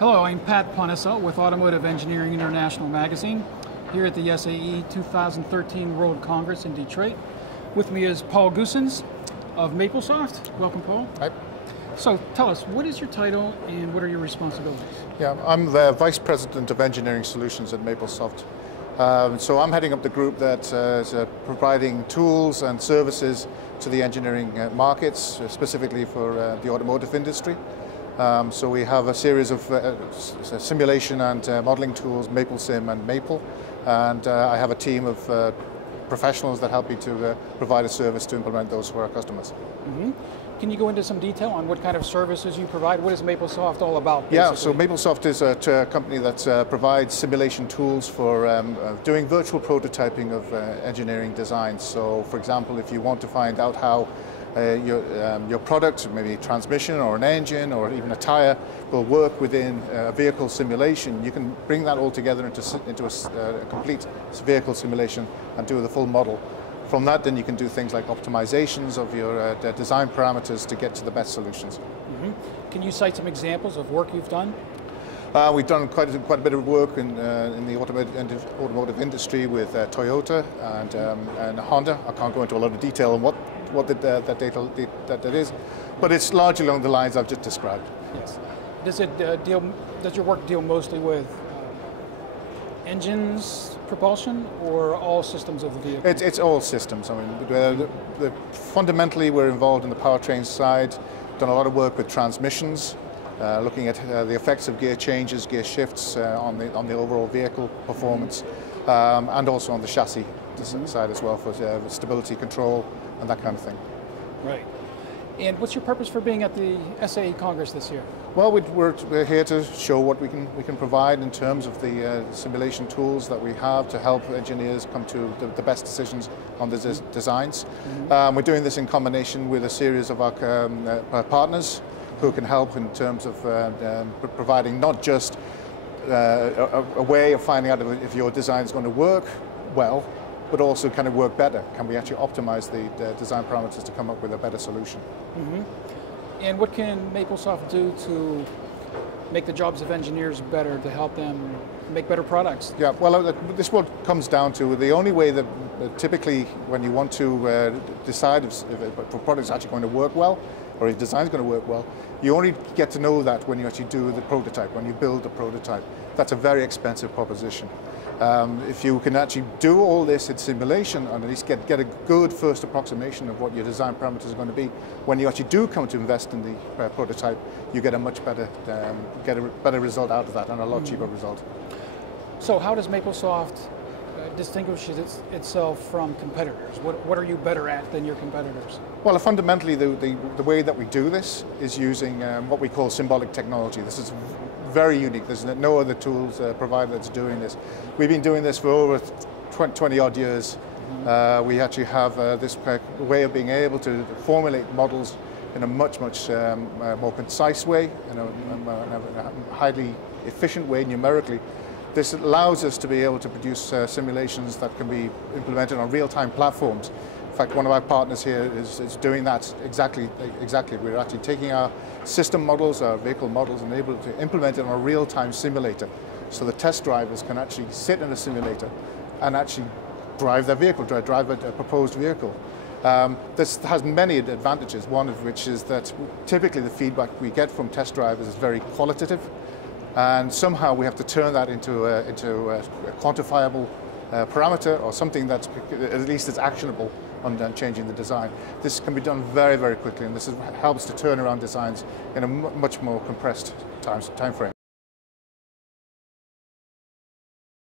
Hello, I'm Pat Ponessa with Automotive Engineering International magazine here at the SAE 2013 World Congress in Detroit. With me is Paul Goossens of Maplesoft. Welcome, Paul. Hi. So tell us, what is your title and what are your responsibilities? Yeah, I'm the Vice President of Engineering Solutions at Maplesoft. So I'm heading up the group that is providing tools and services to the engineering markets, specifically for the automotive industry. So we have a series of simulation and modeling tools, MapleSim and Maple, and I have a team of professionals that help me to provide a service to implement those for our customers. Mm-hmm. Can you go into some detail on what kind of services you provide? What is Maplesoft all about, basically? Yeah, so Maplesoft is a company that provides simulation tools for doing virtual prototyping of engineering designs. So, for example, if you want to find out how your product, maybe a transmission or an engine or even a tire, will work within a vehicle simulation, you can bring that all together into a complete vehicle simulation and do the full model. From that, then you can do things like optimizations of your design parameters to get to the best solutions. Mm-hmm. Can you cite some examples of work you've done? We've done quite a bit of work in the automotive industry with Toyota and Honda. I can't go into a lot of detail on what that is, but it's largely along the lines I've just described. Yes. Does your work deal mostly with engines, propulsion, or all systems of the vehicle? It's all systems. I mean, fundamentally, we're involved in the powertrain side. Done a lot of work with transmissions, looking at the effects of gear changes, gear shifts on the overall vehicle performance, and also on the chassis side as well for stability control and that kind of thing. Right. And what's your purpose for being at the SAE Congress this year? Well, we're here to show what we can provide in terms of the simulation tools that we have to help engineers come to the best decisions on the designs. Mm-hmm. We're doing this in combination with a series of our partners who can help in terms of providing not just a way of finding out if your design is going to work well, but also kind of work better. Can we actually optimize the design parameters to come up with a better solution? Mm-hmm. And what can Maplesoft do to make the jobs of engineers better, to help them make better products? Yeah, well, this what comes down to the only way that typically when you want to decide if a product is actually going to work well, or if design is going to work well, you only get to know that when you actually do the prototype, when you build the prototype. That's a very expensive proposition. If you can actually do all this in simulation and at least get a good first approximation of what your design parameters are going to be, when you actually do come to invest in the prototype, you get a much better, result out of that and a lot cheaper result. So how does Maplesoft distinguish itself from competitors? What are you better at than your competitors? Well, fundamentally, the way that we do this is using what we call symbolic technology. This is very unique. There's no other tools provider that's doing this. We've been doing this for over 20 odd years. Mm-hmm. We actually have this way of being able to formulate models in a much more concise way, in a highly efficient way numerically. This allows us to be able to produce simulations that can be implemented on real-time platforms. In fact, one of our partners here is doing that exactly. We're actually taking our system models, our vehicle models, and able to implement it on a real-time simulator. So the test drivers can actually sit in a simulator and actually drive their vehicle, drive a proposed vehicle. This has many advantages, one of which is that typically the feedback we get from test drivers is very qualitative, and somehow we have to turn that into a quantifiable parameter or something that at least is actionable on changing the design. This can be done very quickly, and this helps to turn around designs in a much more compressed time frame.